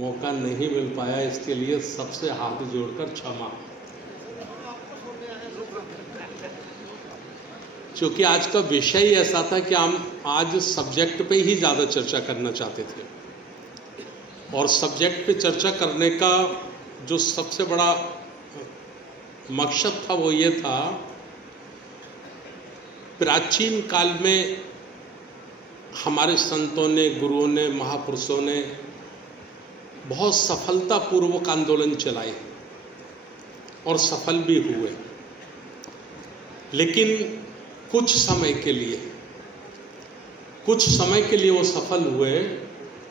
मौका नहीं मिल पाया, इसके लिए सबसे हाथ जोड़कर क्षमा। क्योंकि आज का विषय ही ऐसा था कि हम आज सब्जेक्ट पे ही ज़्यादा चर्चा करना चाहते थे, और सब्जेक्ट पे चर्चा करने का जो सबसे बड़ा मकसद था वो ये था, प्राचीन काल में हमारे संतों ने, गुरुओं ने, महापुरुषों ने बहुत सफलतापूर्वक आंदोलन चलाए और सफल भी हुए, लेकिन कुछ समय के लिए वो सफल हुए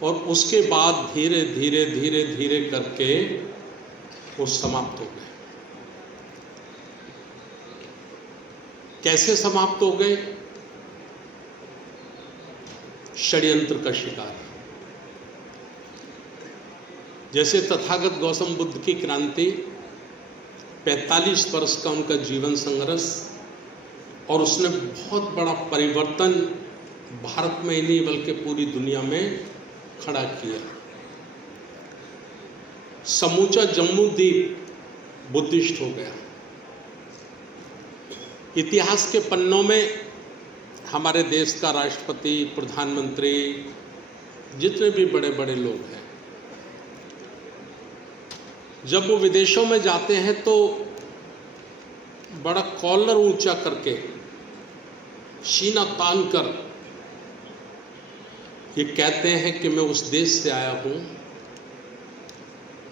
और उसके बाद धीरे धीरे धीरे धीरे करके वो समाप्त हो गए। कैसे समाप्त हो गए? षड्यंत्र का शिकार। जैसे तथागत गौतम बुद्ध की क्रांति, 45 वर्ष का उनका जीवन संघर्ष, और उसने बहुत बड़ा परिवर्तन भारत में ही नहीं बल्कि पूरी दुनिया में खड़ा किया। समूचा जम्मू द्वीप बुद्धिस्ट हो गया। इतिहास के पन्नों में हमारे देश का राष्ट्रपति, प्रधानमंत्री, जितने भी बड़े बड़े लोग हैं, जब वो विदेशों में जाते हैं तो बड़ा कॉलर ऊंचा करके, सीना तान कर ये कहते हैं कि मैं उस देश से आया हूं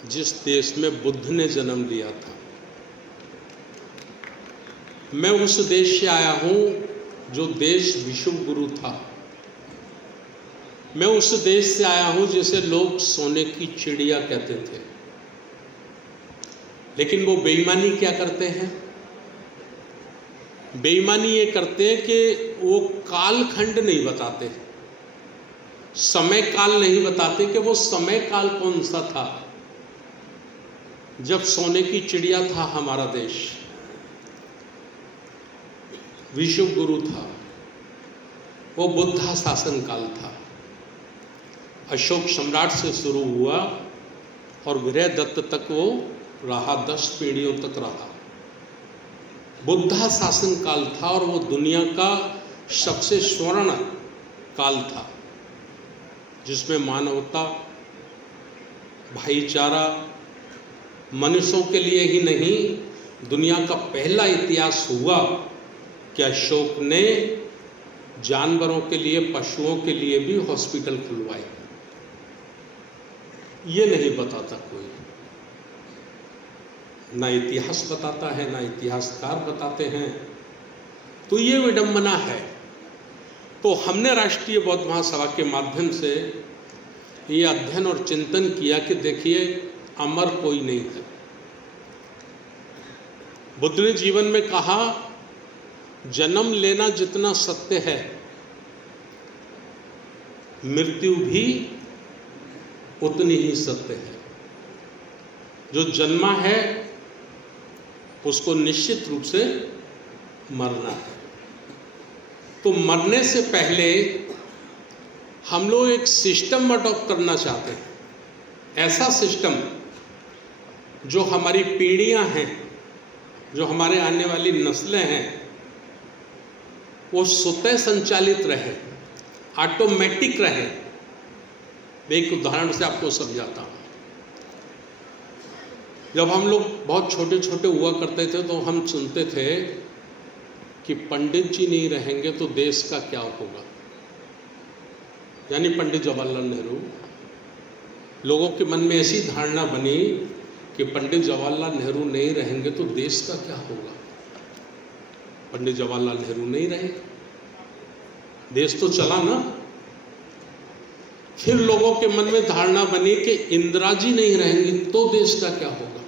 जिस देश में बुद्ध ने जन्म लिया था। मैं उस देश से आया हूं जो देश विश्व गुरु था। मैं उस देश से आया हूं जिसे लोग सोने की चिड़िया कहते थे। लेकिन वो बेईमानी क्या करते हैं? बेईमानी ये करते हैं कि वो कालखंड नहीं बताते, समय काल नहीं बताते कि वो समय काल कौन सा था जब सोने की चिड़िया था हमारा देश, विश्व गुरु था। वो बुद्धा शासन काल था। अशोक सम्राट से शुरू हुआ और वीरदत्त तक वो रहा, 10 पीढ़ियों तक रहा। बुद्धा शासन काल था और वो दुनिया का सबसे स्वर्ण काल था, जिसमें मानवता, भाईचारा, मनुष्यों के लिए ही नहीं, दुनिया का पहला इतिहास हुआ कि अशोक ने जानवरों के लिए, पशुओं के लिए भी हॉस्पिटल खुलवाए। ये नहीं बताता कोई, ना इतिहास बताता है, ना इतिहासकार बताते हैं। तो ये विडंबना है। तो हमने राष्ट्रीय बौद्ध महासभा के माध्यम से ये अध्ययन और चिंतन किया कि देखिए, अमर कोई नहीं है। बुद्ध ने जीवन में कहा, जन्म लेना जितना सत्य है, मृत्यु भी उतनी ही सत्य है। जो जन्मा है उसको निश्चित रूप से मरना है। तो मरने से पहले हम लोग एक सिस्टम अडॉप्ट करना चाहते हैं, ऐसा सिस्टम जो हमारी पीढ़ियां हैं, जो हमारे आने वाली नस्लें हैं, वो स्वतः संचालित रहे, ऑटोमेटिक रहे। एक उदाहरण से आपको समझाता हूं। जब हम लोग बहुत छोटे छोटे हुआ करते थे तो हम सुनते थे कि पंडित जी नहीं रहेंगे तो देश का क्या होगा। यानी पंडित जवाहरलाल नेहरू, लोगों के मन में ऐसी धारणा बनी कि पंडित जवाहरलाल नेहरू नहीं रहेंगे तो देश का क्या होगा। पंडित जवाहरलाल नेहरू नहीं रहे, देश तो चला ना। फिर लोगों के मन में धारणा बनी कि इंदिरा जी नहीं रहेंगी तो देश का क्या होगा।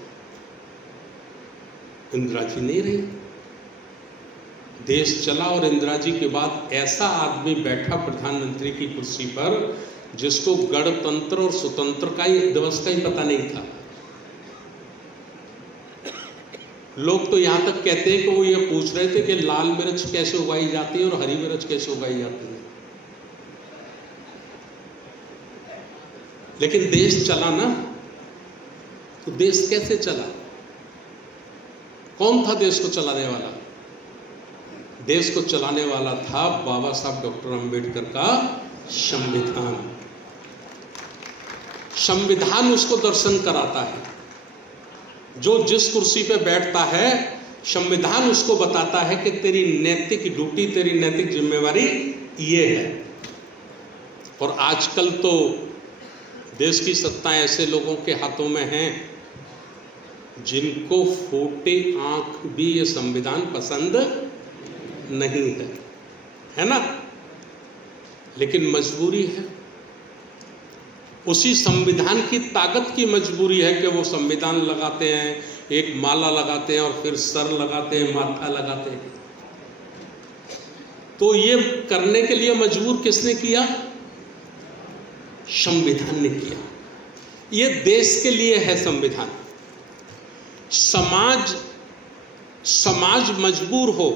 इंदिरा जी नहीं रही, देश चला। और इंदिरा जी के बाद ऐसा आदमी बैठा प्रधानमंत्री की कुर्सी पर जिसको गणतंत्र और स्वतंत्र का ही दिवस का ही पता नहीं था। लोग तो यहां तक कहते हैं कि वो ये पूछ रहे थे कि लाल मिर्च कैसे उगाई जाती है और हरी मिर्च कैसे उगाई जाती है। लेकिन देश चला ना, तो देश कैसे चला? कौन था देश को चलाने वाला? देश को चलाने वाला था बाबा साहब डॉक्टर अंबेडकर का संविधान। संविधान उसको दर्शन कराता है। जो जिस कुर्सी पे बैठता है, संविधान उसको बताता है कि तेरी नैतिक ड्यूटी, तेरी नैतिक जिम्मेवारी ये है। और आजकल तो देश की सत्ता ऐसे लोगों के हाथों में है जिनको फूटे आंख भी ये संविधान पसंद नहीं है ना? लेकिन मजबूरी है, उसी संविधान की ताकत की मजबूरी है कि वो संविधान लगाते हैं, एक माला लगाते हैं और फिर सर लगाते हैं, माथा लगाते हैं। तो ये करने के लिए मजबूर किसने किया? संविधान ने किया। ये देश के लिए है संविधान। समाज मजबूर हो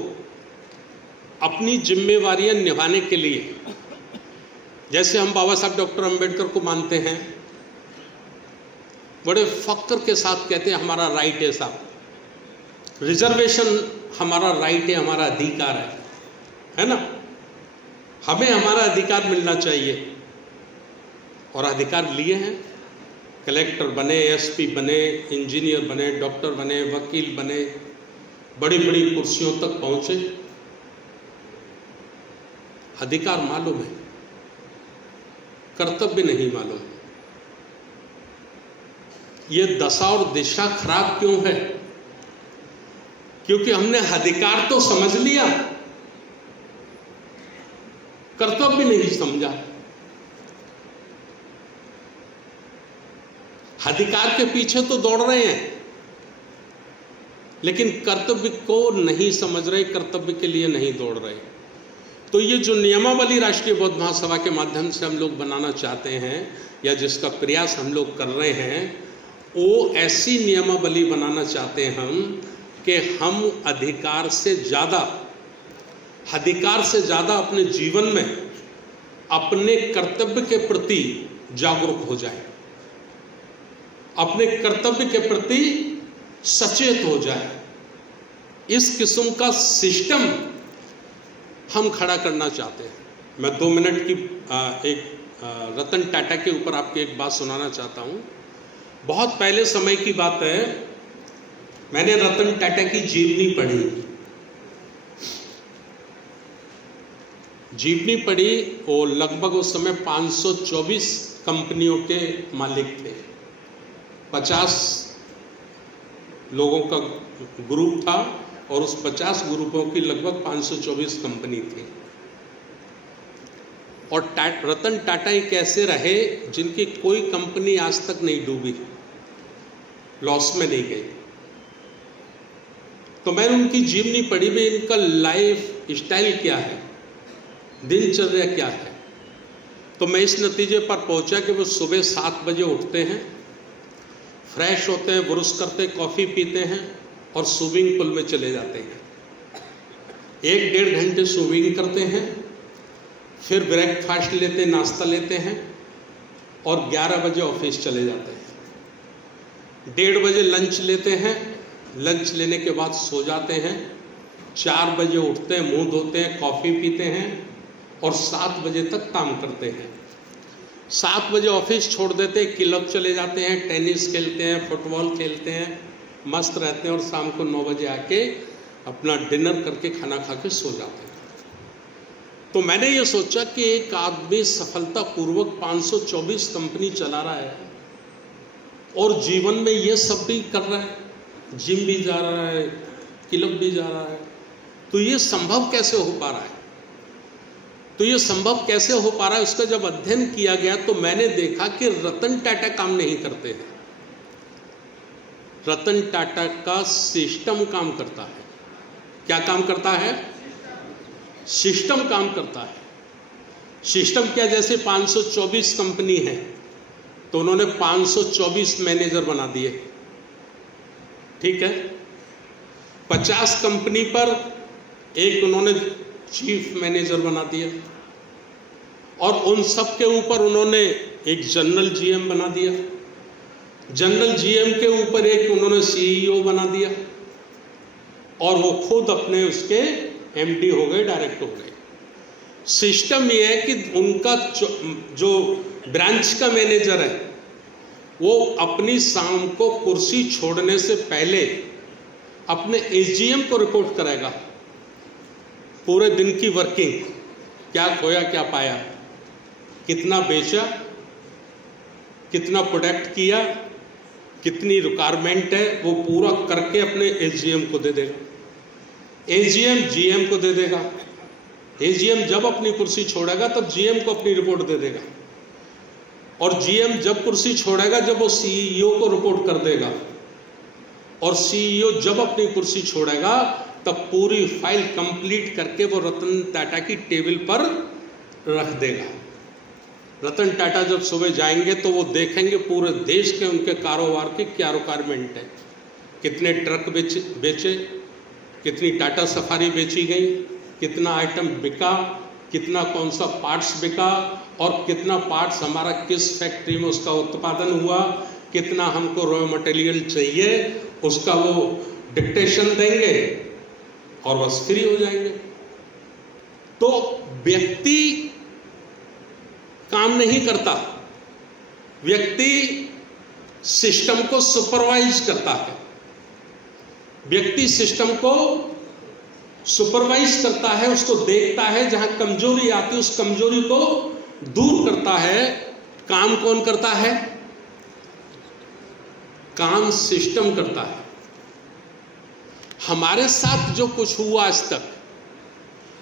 अपनी जिम्मेवारियां निभाने के लिए। जैसे हम बाबा साहब डॉक्टर अंबेडकर को मानते हैं, बड़े फख्र के साथ कहते हैं हमारा राइट है साहब, रिजर्वेशन हमारा राइट है, हमारा अधिकार है ना? हमें हमारा अधिकार मिलना चाहिए। और अधिकार लिए हैं, कलेक्टर बने, एसपी बने, इंजीनियर बने, डॉक्टर बने, वकील बने, बड़ी बड़ी कुर्सियों तक पहुंचे। अधिकार मालूम है, कर्तव्य नहीं मालूम। ये दशा और दिशा खराब क्यों है? क्योंकि हमने अधिकार तो समझ लिया, कर्तव्य नहीं समझा। अधिकार के पीछे तो दौड़ रहे हैं, लेकिन कर्तव्य को नहीं समझ रहे, कर्तव्य के लिए नहीं दौड़ रहे। तो ये जो नियमावली राष्ट्रीय बौद्ध महासभा के माध्यम से हम लोग बनाना चाहते हैं, या जिसका प्रयास हम लोग कर रहे हैं, वो ऐसी नियमावली बनाना चाहते हैं हम कि हम अधिकार से ज़्यादा अपने जीवन में अपने कर्तव्य के प्रति जागरूक हो जाए, अपने कर्तव्य के प्रति सचेत हो जाए। इस किस्म का सिस्टम हम खड़ा करना चाहते हैं। मैं 2 मिनट की एक रतन टाटा के ऊपर आपकी एक बात सुनाना चाहता हूँ। बहुत पहले समय की बात है, मैंने रतन टाटा की जीवनी पढ़ी। जीवनी पढ़ी, वो लगभग उस समय 524 कंपनियों के मालिक थे। 50 लोगों का ग्रुप था और उस 50 ग्रुपों की लगभग 524 कंपनी थी। और रतन टाटा एक ऐसे रहे जिनकी कोई कंपनी आज तक नहीं डूबी, लॉस में नहीं गई। तो मैंने उनकी जीवनी पढ़ी में इनका लाइफ स्टाइल क्या है, दिनचर्या क्या है। तो मैं इस नतीजे पर पहुंचा कि वो सुबह 7 बजे उठते हैं, फ्रेश होते हैं, ब्रश करते, कॉफ़ी पीते हैं और स्विमिंग पूल में चले जाते हैं। 1-1.5 घंटे स्विमिंग करते हैं, फिर ब्रेकफास्ट लेते, नाश्ता लेते हैं और 11 बजे ऑफिस चले जाते हैं। 1:30 बजे लंच लेते हैं, लंच लेने के बाद सो जाते हैं। 4 बजे उठते हैं, मुंह धोते हैं, कॉफ़ी पीते हैं और 7 बजे तक काम करते हैं। 7 बजे ऑफिस छोड़ देते हैं, क्लब चले जाते हैं, टेनिस खेलते हैं, फुटबॉल खेलते हैं, मस्त रहते हैं और शाम को 9 बजे आके अपना डिनर करके खाना खा के सो जाते हैं। तो मैंने ये सोचा कि एक आदमी सफलतापूर्वक 524 कंपनी चला रहा है और जीवन में ये सब भी कर रहा है, जिम भी जा रहा है, क्लब भी जा रहा है, तो ये संभव कैसे हो पा रहा है? तो ये संभव कैसे हो पा रहा है, उसका जब अध्ययन किया गया तो मैंने देखा कि रतन टाटा काम नहीं करते हैं, रतन टाटा का सिस्टम काम करता है। क्या काम करता है? सिस्टम काम करता है। सिस्टम क्या? जैसे 524 कंपनी है तो उन्होंने 524 मैनेजर बना दिए, ठीक है। 50 कंपनी पर एक उन्होंने चीफ मैनेजर बना दिया और उन सब के ऊपर उन्होंने एक जनरल जीएम बना दिया, जनरल जीएम के ऊपर एक उन्होंने सीईओ बना दिया, और वो खुद अपने उसके एमडी हो गए, डायरेक्टर हो गए। सिस्टम ये है कि उनका जो ब्रांच का मैनेजर है वो अपनी शाम को कुर्सी छोड़ने से पहले अपने एसडीएम को रिपोर्ट करेगा, पूरे दिन की वर्किंग, क्या खोया क्या पाया, कितना बेचा, कितना प्रोडक्ट किया, कितनी रिक्वायरमेंट है, वो पूरा करके अपने एसडीएम को दे देगा। एसडीएम जीएम को दे देगा। एसडीएम जब अपनी कुर्सी छोड़ेगा तब जीएम को अपनी रिपोर्ट दे देगा, और जीएम जब कुर्सी छोड़ेगा जब वो सीईओ को रिपोर्ट कर देगा, और सीईओ जब अपनी कुर्सी छोड़ेगा तब पूरी फाइल कंप्लीट करके वो रतन टाटा की टेबल पर रख देगा। रतन टाटा जब सुबह जाएंगे तो वो देखेंगे पूरे देश के उनके कारोबार के क्या रिक्वायरमेंट है, कितने ट्रक बेचे, कितनी टाटा सफारी बेची गई, कितना आइटम बिका, कितना कौन सा पार्ट्स बिका, और कितना पार्ट्स हमारा किस फैक्ट्री में उसका उत्पादन हुआ, कितना हमको रॉ मटेरियल चाहिए, उसका वो डिक्टेशन देंगे और बस फ्री हो जाएंगे। तो व्यक्ति काम नहीं करता, व्यक्ति सिस्टम को सुपरवाइज करता है, व्यक्ति सिस्टम को सुपरवाइज करता है, उसको देखता है, जहां कमजोरी आती है उस कमजोरी को दूर करता है। काम कौन करता है? काम सिस्टम करता है। हमारे साथ जो कुछ हुआ आज तक,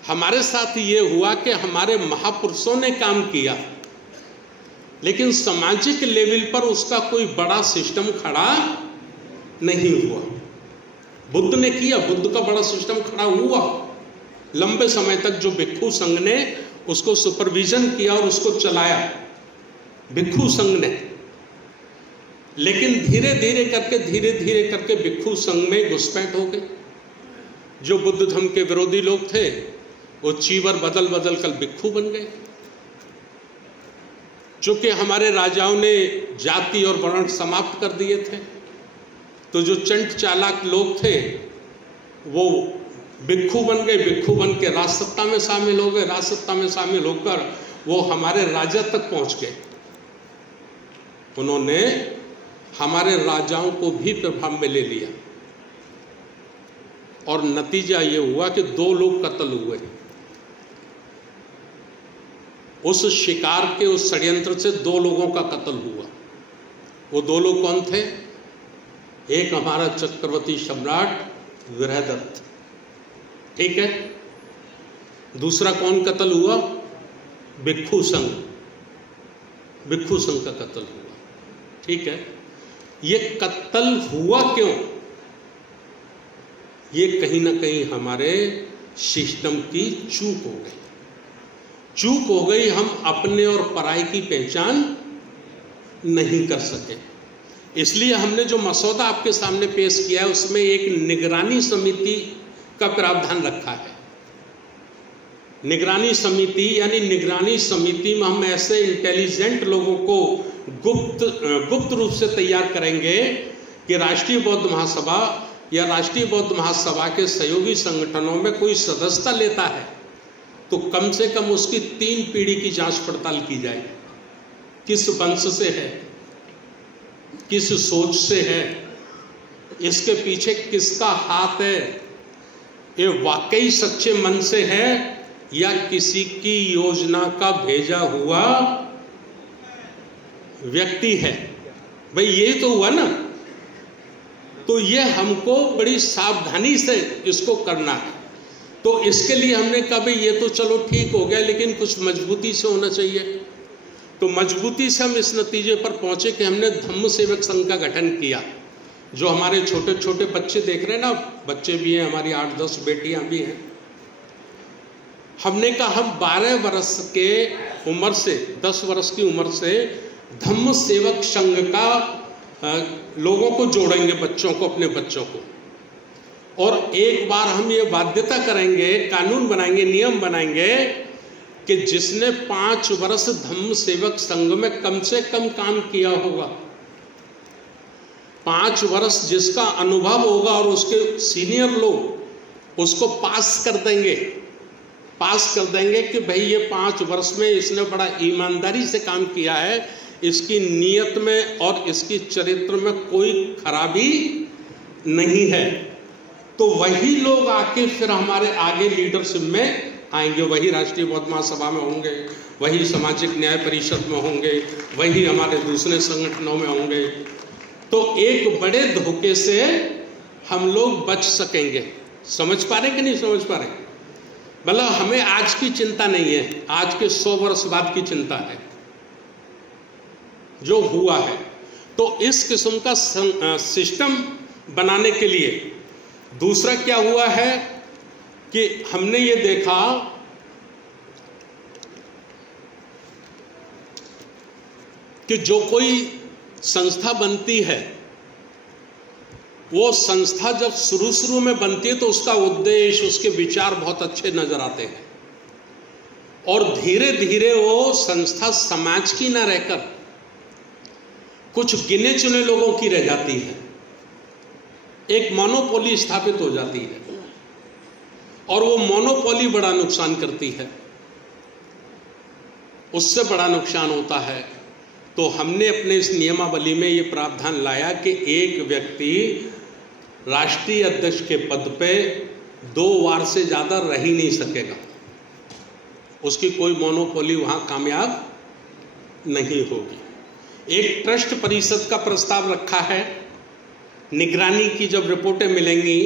हमारे साथ ये हुआ कि हमारे महापुरुषों ने काम किया, लेकिन सामाजिक लेवल पर उसका कोई बड़ा सिस्टम खड़ा नहीं हुआ। बुद्ध ने किया, बुद्ध का बड़ा सिस्टम खड़ा हुआ लंबे समय तक, जो भिक्षु संघ ने उसको सुपरविजन किया और उसको चलाया, भिक्षु संघ ने। लेकिन धीरे धीरे करके भिक्षु संघ में घुसपैठ हो गई। जो बुद्ध धर्म के विरोधी लोग थे वो चीवर बदल बदल कर भिक्षु बन गए। चूंकि हमारे राजाओं ने जाति और वर्ण समाप्त कर दिए थे, तो जो चंट चालाक लोग थे वो भिक्षु बन गए, भिक्षु बन के राजसत्ता में शामिल हो गए, राजसत्ता में शामिल होकर वो हमारे राजा तक पहुंच गए। उन्होंने हमारे राजाओं को भी प्रभाव में ले लिया, और नतीजा ये हुआ कि 2 लोग कत्ल हुए। उस शिकार के, उस षड्यंत्र से 2 लोगों का कत्ल हुआ। वो 2 लोग कौन थे? एक हमारा चक्रवर्ती सम्राट वीरदत्त, ठीक है। दूसरा कौन कत्ल हुआ? भिक्षु संघ, भिक्षु संघ का कत्ल हुआ, ठीक है। ये कत्ल हुआ क्यों? ये कहीं ना कहीं हमारे सिस्टम की चूक हो गई। चूक हो गई, हम अपने और पराई की पहचान नहीं कर सके। इसलिए हमने जो मसौदा आपके सामने पेश किया है उसमें एक निगरानी समिति का प्रावधान रखा है। निगरानी समिति यानी निगरानी समिति में हम ऐसे इंटेलिजेंट लोगों को गुप्त रूप से तैयार करेंगे कि राष्ट्रीय बौद्ध महासभा या राष्ट्रीय बौद्ध महासभा के सहयोगी संगठनों में कोई सदस्यता लेता है तो कम से कम उसकी 3 पीढ़ी की जांच पड़ताल की जाए। किस वंश से है, किस सोच से है, इसके पीछे किसका हाथ है, ये वाकई सच्चे मन से है या किसी की योजना का भेजा हुआ व्यक्ति है। भाई ये तो हुआ ना, तो ये हमको बड़ी सावधानी से इसको करना है। तो इसके लिए हमने कहा भाई ये तो चलो ठीक हो गया, लेकिन कुछ मजबूती से होना चाहिए। तो मजबूती से हम इस नतीजे पर पहुंचे कि हमने धम्म सेवक संघ का गठन किया। जो हमारे छोटे छोटे बच्चे देख रहे हैं ना, बच्चे भी हैं, हमारी 8-10 बेटियां भी हैं। हमने कहा हम 12 वर्ष के उम्र से 10 वर्ष की उम्र से धम्म सेवक संघ का लोगों को जोड़ेंगे, बच्चों को, अपने बच्चों को। और एक बार हम ये बाध्यता करेंगे, कानून बनाएंगे, नियम बनाएंगे कि जिसने 5 वर्ष धम्म सेवक संघ में कम से कम काम किया होगा, 5 वर्ष जिसका अनुभव होगा और उसके सीनियर लोग उसको पास कर देंगे कि भाई ये 5 वर्ष में इसने बड़ा ईमानदारी से काम किया है, इसकी नीयत में और इसकी चरित्र में कोई खराबी नहीं है, तो वही लोग आके फिर हमारे आगे लीडरशिप में आएंगे। वही राष्ट्रीय बौद्ध महासभा में होंगे, वही सामाजिक न्याय परिषद में होंगे, वही हमारे दूसरे संगठनों में होंगे। तो एक बड़े धोखे से हम लोग बच सकेंगे। समझ पा रहे कि नहीं समझ पा रहे? मतलब हमें आज की चिंता नहीं है, आज के 100 वर्ष बाद की चिंता है जो हुआ है। तो इस किस्म का सिस्टम बनाने के लिए दूसरा क्या हुआ है कि हमने ये देखा कि जो कोई संस्था बनती है, वो संस्था जब शुरू में बनती है तो उसका उद्देश्य, उसके विचार बहुत अच्छे नजर आते हैं, और धीरे धीरे वो संस्था समाज की ना रहकर कुछ गिने चुने लोगों की रह जाती है, एक मोनोपोली स्थापित हो जाती है, और वो मोनोपोली बड़ा नुकसान करती है, उससे बड़ा नुकसान होता है। तो हमने अपने इस नियमावली में ये प्रावधान लाया कि एक व्यक्ति राष्ट्रीय अध्यक्ष के पद पे 2 बार से ज़्यादा रह ही नहीं सकेगा, उसकी कोई मोनोपोली वहाँ कामयाब नहीं होगी। एक ट्रस्ट परिषद का प्रस्ताव रखा है, निगरानी की जब रिपोर्टें मिलेंगी,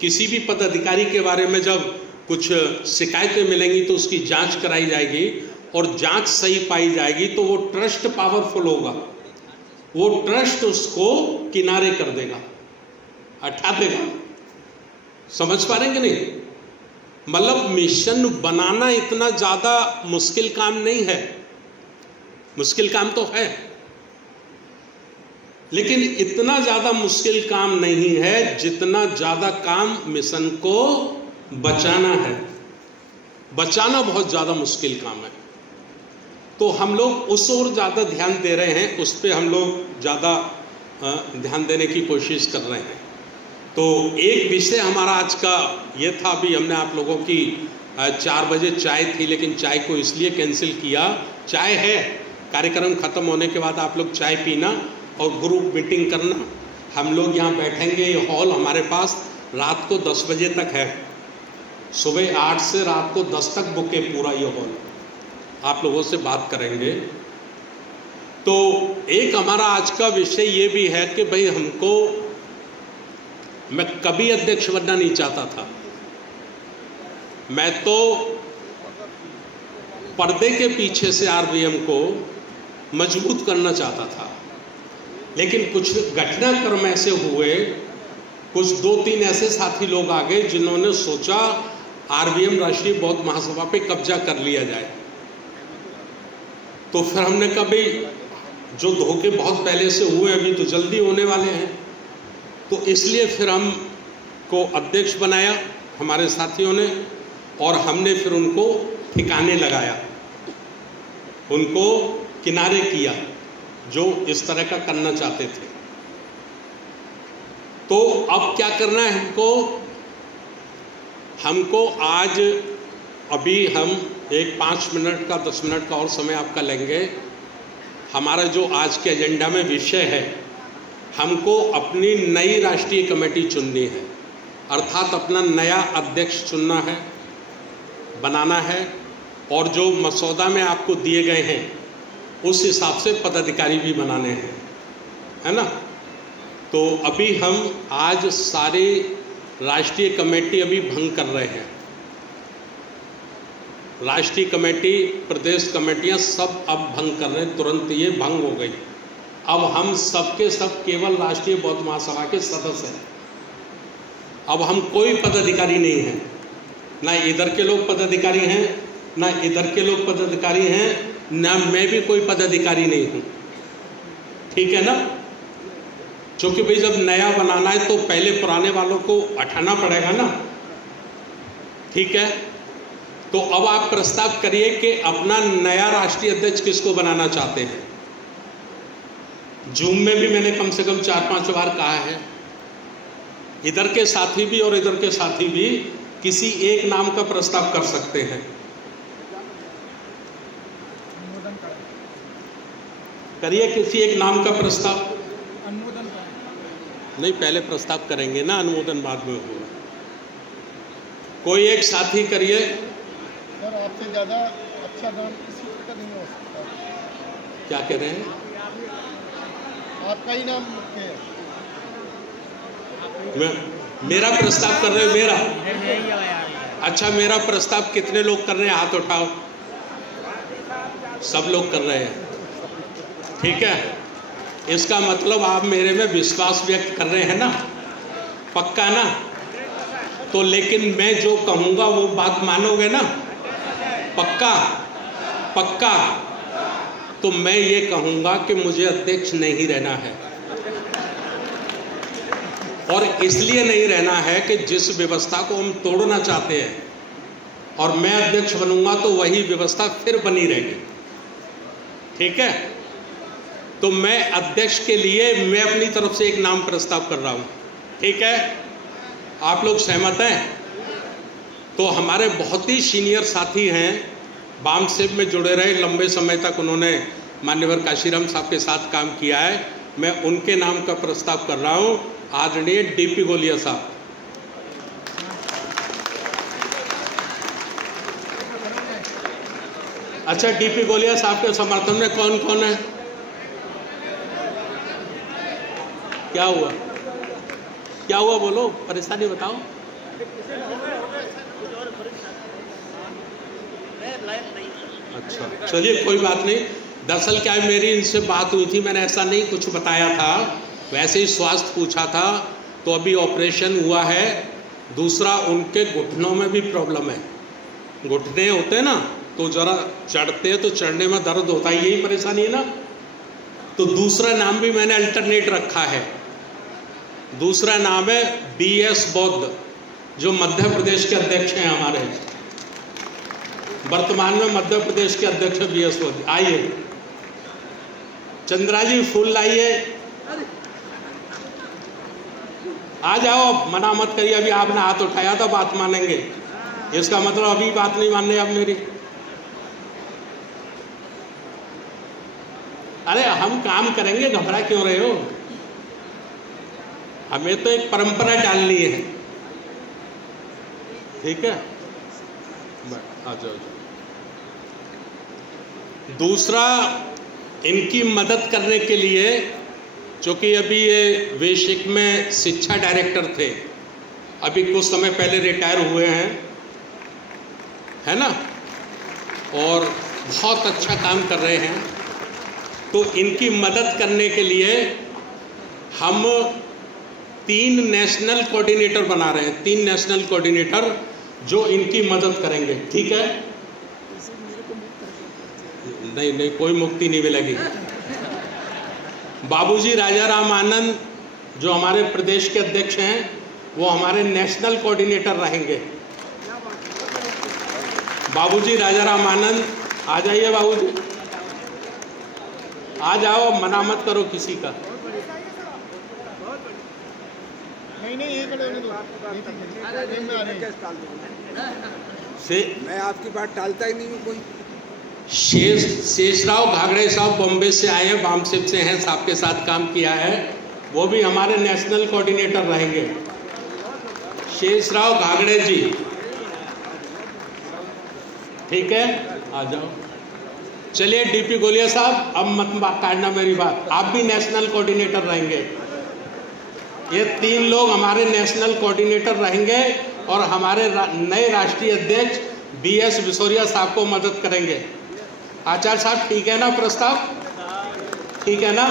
किसी भी पदाधिकारी के बारे में जब कुछ शिकायतें मिलेंगी तो उसकी जांच कराई जाएगी, और जांच सही पाई जाएगी तो वो ट्रस्ट पावरफुल होगा, वो ट्रस्ट उसको किनारे कर देगा, हटा देगा। समझ पा रहे हैं कि नहीं? मतलब मिशन बनाना इतना ज्यादा मुश्किल काम नहीं है, मुश्किल काम तो है, लेकिन इतना ज्यादा मुश्किल काम नहीं है जितना ज्यादा काम मिशन को बचाना है। बचाना बहुत ज्यादा मुश्किल काम है, तो हम लोग उस ओर ज्यादा ध्यान दे रहे हैं, उस पर हम लोग ज्यादा ध्यान देने की कोशिश कर रहे हैं। तो एक विषय हमारा आज का ये था, अभी हमने आप लोगों की 4 बजे चाय थी, लेकिन चाय को इसलिए कैंसिल किया, चाय है, कार्यक्रम खत्म होने के बाद आप लोग चाय पीना और ग्रुप मीटिंग करना। हम लोग यहाँ बैठेंगे, ये हॉल हमारे पास रात को 10 बजे तक है, सुबह 8 से रात को 10 तक बुक है पूरा ये हॉल, आप लोगों से बात करेंगे। तो एक हमारा आज का विषय ये भी है कि भाई हमको, मैं कभी अध्यक्ष बनना नहीं चाहता था, मैं तो पर्दे के पीछे से आरबीएम को मजबूत करना चाहता था, लेकिन कुछ घटनाक्रम ऐसे हुए, कुछ 2-3 ऐसे साथी लोग आ गए जिन्होंने सोचा आरबीएम राष्ट्रीय बौद्ध महासभा पे कब्जा कर लिया जाए। तो फिर हमने कहा भाई जो धोखे बहुत पहले से हुए अभी तो जल्दी होने वाले हैं, तो इसलिए फिर हम को अध्यक्ष बनाया हमारे साथियों ने, और हमने फिर उनको ठिकाने लगाया, उनको किनारे किया जो इस तरह का करना चाहते थे। तो अब क्या करना है हमको आज अभी हम एक 5 मिनट का 10 मिनट का और समय आपका लेंगे। हमारा जो आज के एजेंडा में विषय है, हमको अपनी नई राष्ट्रीय कमेटी चुननी है, अर्थात अपना नया अध्यक्ष चुनना है, बनाना है, और जो मसौदा में आपको दिए गए हैं उस हिसाब से पदाधिकारी भी बनाने हैं, है ना। तो अभी हम आज सारी राष्ट्रीय कमेटी अभी भंग कर रहे हैं, राष्ट्रीय कमेटी, प्रदेश कमेटियां सब अब भंग कर रहे हैं, तुरंत ये भंग हो गई। अब हम सबके सब केवल राष्ट्रीय बौद्ध महासभा के सदस्य हैं, अब हम कोई पदाधिकारी नहीं हैं, ना इधर के लोग पदाधिकारी हैं, ना इधर के लोग पदाधिकारी हैं, ना मैं भी कोई पदाधिकारी नहीं हूँ, ठीक है ना। क्योंकि भाई जब नया बनाना है तो पहले पुराने वालों को हटाना पड़ेगा ना, ठीक है। तो अब आप प्रस्ताव करिए कि अपना नया राष्ट्रीय अध्यक्ष किसको बनाना चाहते हैं। जूम में भी मैंने कम से कम 4-5 बार कहा है, इधर के साथी भी और इधर के साथी भी किसी एक नाम का प्रस्ताव कर सकते हैं। करिए किसी एक नाम का प्रस्ताव। अनुमोदन नहीं, पहले प्रस्ताव करेंगे ना, अनुमोदन बाद में होगा। कोई एक साथी करिए। सर आपसे ज़्यादा अच्छा नाम किसी का नहीं हो सकता। क्या कह रहे हैं? आपका ही नाम मुख्य है। मेरा प्रस्ताव कर रहे हो? मेरा? अच्छा, मेरा प्रस्ताव कितने लोग कर रहे हैं? हाथ उठाओ। सब लोग कर रहे हैं, ठीक है। इसका मतलब आप मेरे में विश्वास व्यक्त कर रहे हैं ना, पक्का ना? तो लेकिन मैं जो कहूँगा वो बात मानोगे ना, पक्का? पक्का? तो मैं ये कहूँगा कि मुझे अध्यक्ष नहीं रहना है, और इसलिए नहीं रहना है कि जिस व्यवस्था को हम तोड़ना चाहते हैं और मैं अध्यक्ष बनूंगा तो वही व्यवस्था फिर बनी रहेगी, ठीक है। तो मैं अध्यक्ष के लिए मैं अपनी तरफ से एक नाम प्रस्ताव कर रहा हूं, ठीक है। आप लोग सहमत हैं? तो हमारे बहुत ही सीनियर साथी हैं, बामसेब में जुड़े रहे लंबे समय तक, उन्होंने मान्यवर काशीराम साहब के साथ काम किया है। मैं उनके नाम का प्रस्ताव कर रहा हूं, आदरणीय डीपी गोलिया साहब। अच्छा, डीपी गोलिया साहब के समर्थन में कौन कौन है? क्या हुआ? क्या हुआ बोलो, परेशानी बताओ। अच्छा, चलिए कोई बात नहीं। दरअसल क्या है, मेरी इनसे बात हुई थी, मैंने ऐसा नहीं कुछ बताया था, वैसे ही स्वास्थ्य पूछा था। तो अभी ऑपरेशन हुआ है। दूसरा, उनके घुटनों में भी प्रॉब्लम है। घुटने होते हैं ना, तो जरा चढ़ते हैं तो चढ़ने में दर्द होता है, यही परेशानी है ना। तो दूसरा नाम भी मैंने अल्टरनेट रखा है। दूसरा नाम है BS बौद्ध, जो मध्य प्रदेश के अध्यक्ष हैं हमारे, वर्तमान में मध्य प्रदेश के अध्यक्ष है BS बौद्ध। आइए चंद्रा जी, फूल लाइए, आ जाओ, मना मत करिए। अभी आपने हाथ उठाया था, बात मानेंगे, इसका मतलब अभी बात नहीं मानने अब मेरी। अरे हम काम करेंगे, घबरा क्यों रहे हो? हमें तो एक परंपरा डालनी है, ठीक है। आ जाओ। दूसरा, इनकी मदद करने के लिए, चूँकि अभी ये वेशिक में शिक्षा डायरेक्टर थे, अभी कुछ समय पहले रिटायर हुए हैं, है ना, और बहुत अच्छा काम कर रहे हैं। तो इनकी मदद करने के लिए हम 3 नेशनल कोऑर्डिनेटर बना रहे हैं, 3 नेशनल कोऑर्डिनेटर जो इनकी मदद करेंगे, ठीक है। नहीं नहीं, कोई मुक्ति नहीं मिलेगी। बाबूजी राजाराम आनंद जो हमारे प्रदेश के अध्यक्ष हैं, वो हमारे नेशनल कोऑर्डिनेटर रहेंगे। बाबूजी राजाराम आनंद, आ जाइए बाबूजी, आ जाओ, मना मत करो किसी का। नहीं, मैं आपकी बात टालता ही नहीं हूँ। कोई शेषराव घागड़े साहब बॉम्बे से आए हैं, बामसेब से हैं, साहब के साथ काम किया है, वो भी हमारे नेशनल कोऑर्डिनेटर रहेंगे। शेषराव घागड़े जी, ठीक है, आ जाओ। चलिए डीपी गोलिया साहब, अब मत काटना मेरी बात, आप भी नेशनल कोऑर्डिनेटर रहेंगे। ये 3 लोग हमारे नेशनल कोऑर्डिनेटर रहेंगे और हमारे नए राष्ट्रीय अध्यक्ष BS बिसोरिया साहब को मदद करेंगे। आचार्य साहब, ठीक है ना प्रस्ताव? ठीक है ना?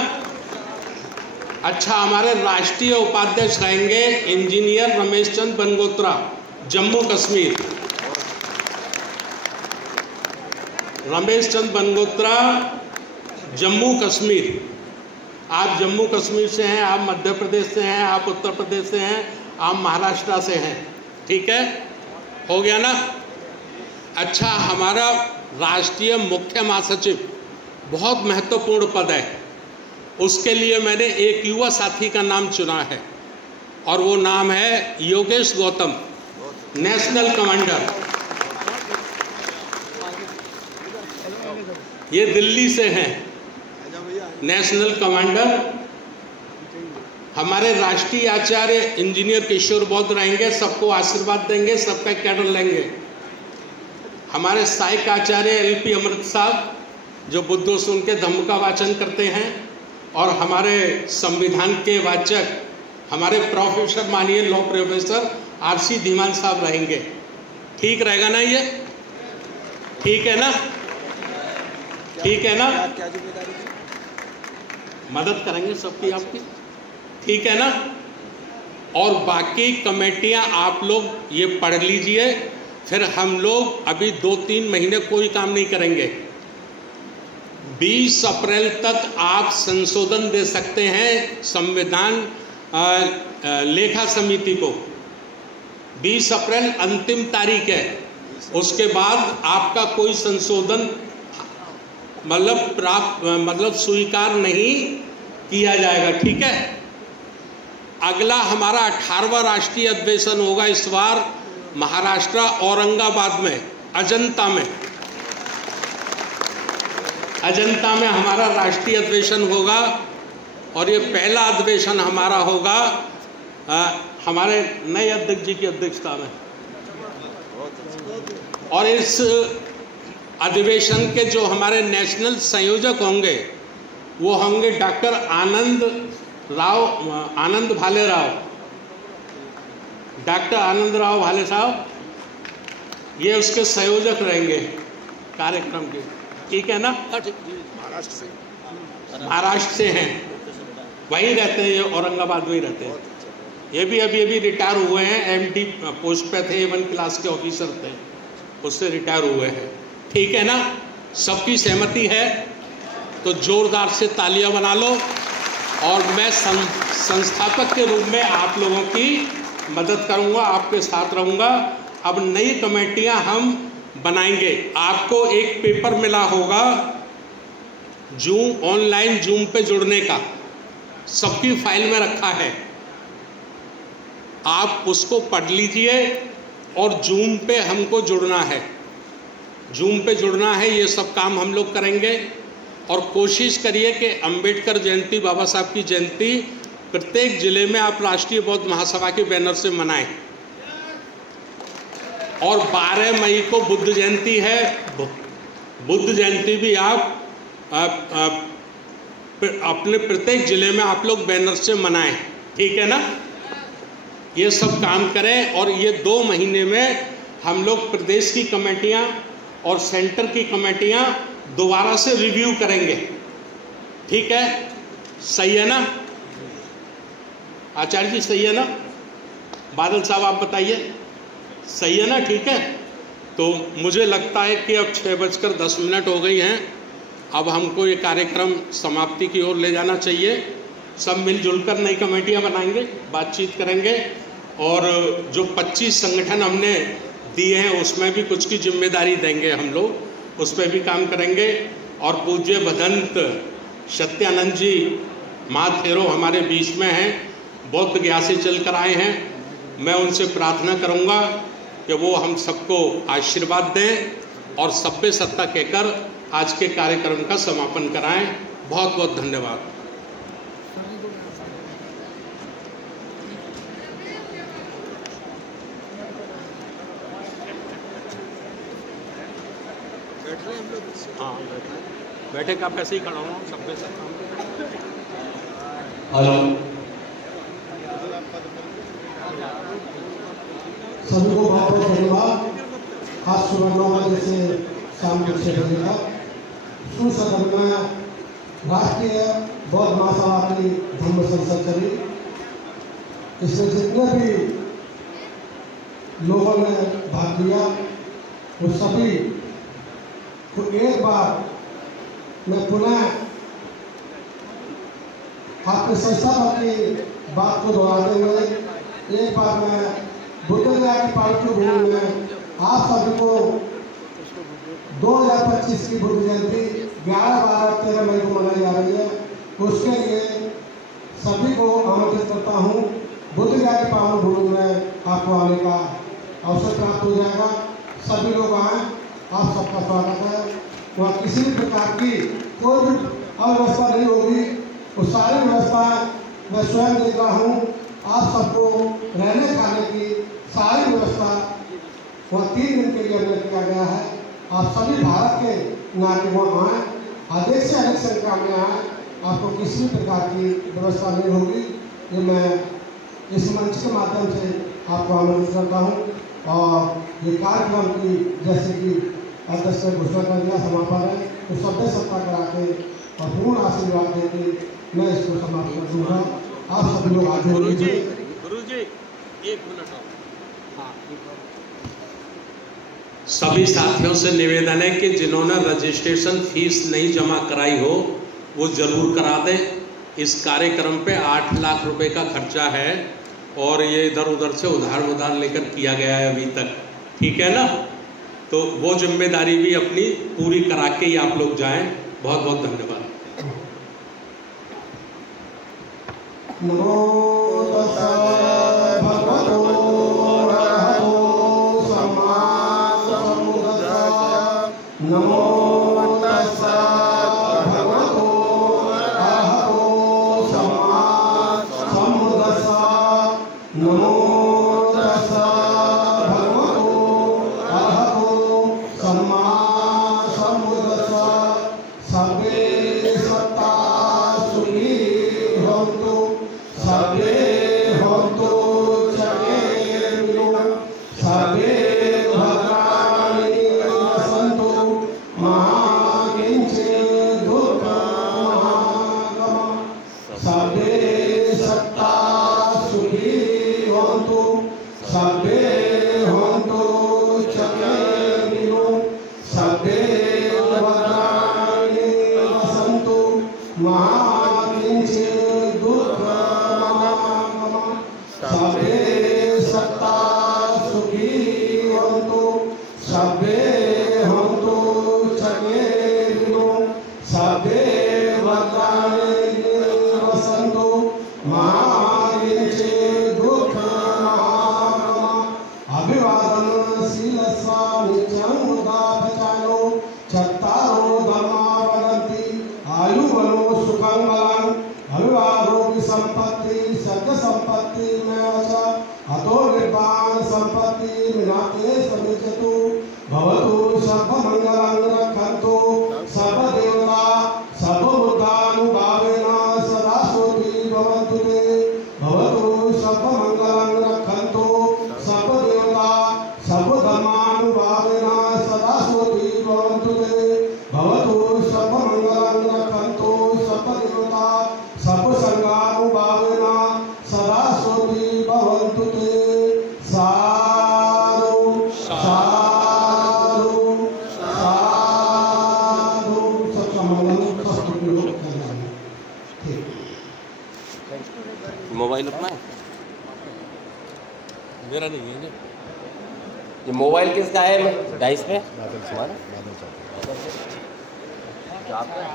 अच्छा, हमारे राष्ट्रीय उपाध्यक्ष रहेंगे इंजीनियर रमेश चंद बनगोत्रा, जम्मू कश्मीर। रमेश चंद बनगोत्रा, जम्मू कश्मीर। आप जम्मू कश्मीर से हैं, आप मध्य प्रदेश से हैं, आप उत्तर प्रदेश से हैं, आप महाराष्ट्र से हैं, ठीक है, हो गया ना। अच्छा, हमारा राष्ट्रीय मुख्य महासचिव बहुत महत्वपूर्ण पद है, उसके लिए मैंने एक युवा साथी का नाम चुना है और वो नाम है योगेश गौतम, नेशनल कमांडर। ये दिल्ली से हैं, नेशनल कमांडर। हमारे राष्ट्रीय आचार्य इंजीनियर किशोर बौद्ध रहेंगे, सबको आशीर्वाद देंगे, सबका कैडर लेंगे। हमारे सहायक आचार्य LP अमृत साहब जो बुद्धो सुन के धम्म का वाचन करते हैं, और हमारे संविधान के वाचक हमारे प्रोफेसर माननीय लॉ प्रोफेसर RC धीमान साहब रहेंगे। ठीक रहेगा ना? ये ठीक है ना? ठीक है ना? क्या जिम्मेदारी थी? मदद करेंगे सबकी आपकी, ठीक है ना? और बाकी कमेटियां आप लोग ये पढ़ लीजिए, फिर हम लोग अभी 2-3 महीने कोई काम नहीं करेंगे। 20 अप्रैल तक आप संशोधन दे सकते हैं संविधान लेखा समिति को। 20 अप्रैल अंतिम तारीख है, उसके बाद आपका कोई संशोधन मतलब स्वीकार नहीं किया जाएगा, ठीक है? अगला हमारा 18वां राष्ट्रीय अधिवेशन होगा इस बार महाराष्ट्र औरंगाबाद में, अजंता में हमारा राष्ट्रीय अधिवेशन होगा, और ये पहला अधिवेशन हमारा होगा हमारे नए अध्यक्ष जी की अध्यक्षता में। और इस अधिवेशन के जो हमारे नेशनल संयोजक होंगे वो होंगे डॉक्टर आनंद भाले राव, डॉक्टर आनंद राव भाले साहब, ये उसके संयोजक रहेंगे कार्यक्रम के, ठीक है ना? महाराष्ट्र से हैं, वहीं रहते हैं, ये औरंगाबाद में ही रहते हैं। ये भी अभी रिटायर हुए हैं, MD पोस्ट पे थे, 1 क्लास के ऑफिसर थे, उससे रिटायर हुए हैं, ठीक है ना? सबकी सहमति है तो जोरदार से तालियां बना लो। और मैं संस्थापक के रूप में आप लोगों की मदद करूंगा, आपके साथ रहूंगा। अब नई कमेटियां हम बनाएंगे। आपको एक पेपर मिला होगा ऑनलाइन जूम पे जुड़ने का, सबकी फाइल में रखा है, आप उसको पढ़ लीजिए। और जूम पे हमको जुड़ना है, जूम पे जुड़ना है, ये सब काम हम लोग करेंगे। और कोशिश करिए कि अंबेडकर जयंती, बाबा साहब की जयंती प्रत्येक जिले में आप राष्ट्रीय बौद्ध महासभा के बैनर से मनाएं। और 12 मई को बुद्ध जयंती है, बुद्ध जयंती भी आप अपने प्रत्येक जिले में आप लोग बैनर से मनाएं, ठीक है ना? ये सब काम करें। और ये 2 महीने में हम लोग प्रदेश की कमेटियां और सेंटर की कमेटियां दोबारा से रिव्यू करेंगे, ठीक है? सही है ना आचार्य जी? सही है ना? बादल साहब आप बताइए, सही है ना? ठीक है। तो मुझे लगता है कि अब 6:10 हो गई हैं, अब हमको ये कार्यक्रम समाप्ति की ओर ले जाना चाहिए। सब मिलजुल कर नई कमेटियां बनाएंगे, बातचीत करेंगे, और जो 25 संगठन हमने दिए हैं उसमें भी कुछ की जिम्मेदारी देंगे हम लोग, उस पर भी काम करेंगे। और पूज्य भदंत सत्यानंद जी महाथेरो हमारे बीच में हैं, बौद्ध गया से चल कर आए हैं। मैं उनसे प्रार्थना करूंगा कि वो हम सबको आशीर्वाद दें और सभ्य सत्ता कहकर आज के कार्यक्रम का समापन कराएं। बहुत बहुत धन्यवाद। हाँ बैठे का पैसे ही खड़ा हूँ सभ्य सत्ता। हेलो, सभी को बहुत बहुत धन्यवाद। आज सुबह 9 बजे से शाम को 6 बजे तक सुसदन में राष्ट्रीय बौद्ध महासभा की धम्म संसद चली। इसमें जितने भी लोगों ने भाग लिया वो सभी को एक बार मैं पुनः आपके संस्था की बात को दोहराते हुए एक बार मैं बुद्ध गया की पावित्र भूमि में आप सभी को 2025 की बुद्ध जयंती 11, 12, 13 मई को मनाई जा रही है। उसके लिए सभी को आमंत्रित करता हूँ। बुद्ध गया के पावन भूमि में आपको आने का अवसर प्राप्त हो जाएगा। सभी लोग आए, आप सबका स्वागत है। वहाँ किसी भी प्रकार की कोई भी अव्यवस्था नहीं होगी। वो सारी व्यवस्था मैं स्वयं देख रहा हूँ। आप सबको रहने खाने की सारी व्यवस्था वहाँ 3 दिन के लिए हमने किया गया है। आप सभी भारत के नागरिक वहाँ आए, अधिक से अधिक संख्या में आए। आपको किसी भी प्रकार की व्यवस्था नहीं होगी। ये मैं इस मंच के माध्यम से आपको आमंत्रित करता हूँ। और ये कार्यक्रम की जैसे कि अध्यक्ष ने घोषणा कर दिया समापन है, तो सभ्य सत्ता करा के और पूर्ण आशीर्वाद दे के मैं इसको समाप्त कर दूँगा। आप सभी लोग आगे लीजिए। गुरुजी 1 मिनट और। सभी साथियों से निवेदन है कि जिन्होंने रजिस्ट्रेशन फीस नहीं जमा कराई हो वो जरूर करा दें। इस कार्यक्रम पे 8 लाख रुपए का खर्चा है और ये इधर उधर से उधार लेकर किया गया है अभी तक, ठीक है ना? तो वो जिम्मेदारी भी अपनी पूरी करा के ही आप लोग जाएं। बहुत बहुत धन्यवाद। नमो तस्सै भगवतो अरहतो सम्मा सम्बुद्धाय। नमो तस्सै भगवतो अरहतो सम्मा सम्बुद्धाय। नमो तस्सै भगवतो अरहतो सम्मा सम्बुद्धाय। सर्वे सत्ता सुखी भवन्तु, सर्वे भवन्तु जगेर्विनो, सर्वे भद्राणि पश्यन्तु मा किञ्चित् दुःखमागमः। सर्वे सत्ता सुखी भवन्तु, सर्वे भवन्तु जगेर्विनो, सर्वे भद्राणि पश्यन्तु मा किञ्चित् दुःखमागमः। सर्वे सत्ता सुखी भवन्तु, सर्वे भवन्तु जगेर्विनो, सर्वे भद्राणि पश्यन्तु मा किञ्चित् दुःखमागमः। अभिवादन शीलस्व नित्यं मुदापचारो चत्तारो धर्मा वदन्ति आयुवनो सुखं बलं। अभिवादोऽपि सम्पत्ति सर्ग सम्पत्ति में च अतो निर्वाण सम्पत्ति विनाते समिजतु। भवतु सर्वमङ्गलं रक्षन्तु सर्वदेवता सर्वबुद्धानुभावेन सदा सोऽपि भवन्तु ते। भवतु सर्वमङ्गलं रक्षन्तु सर्वदेवता सर्वधर्मानुभावेन सदा सोऽपि भवन्तु ते। भवतु सर्वमङ्गलं रक्षन्तु सर्वदेवता सर्वसंगानुभावेन सदा सोऽपि भवन्तु ते। साधु साधु साधु। सबका मंगल सबको ठीक। मोबाइल अपना है? मेरा नहीं है ना। ये मोबाइल किसका है? डाइस पे बादल हमारा चौक। जो आपका है?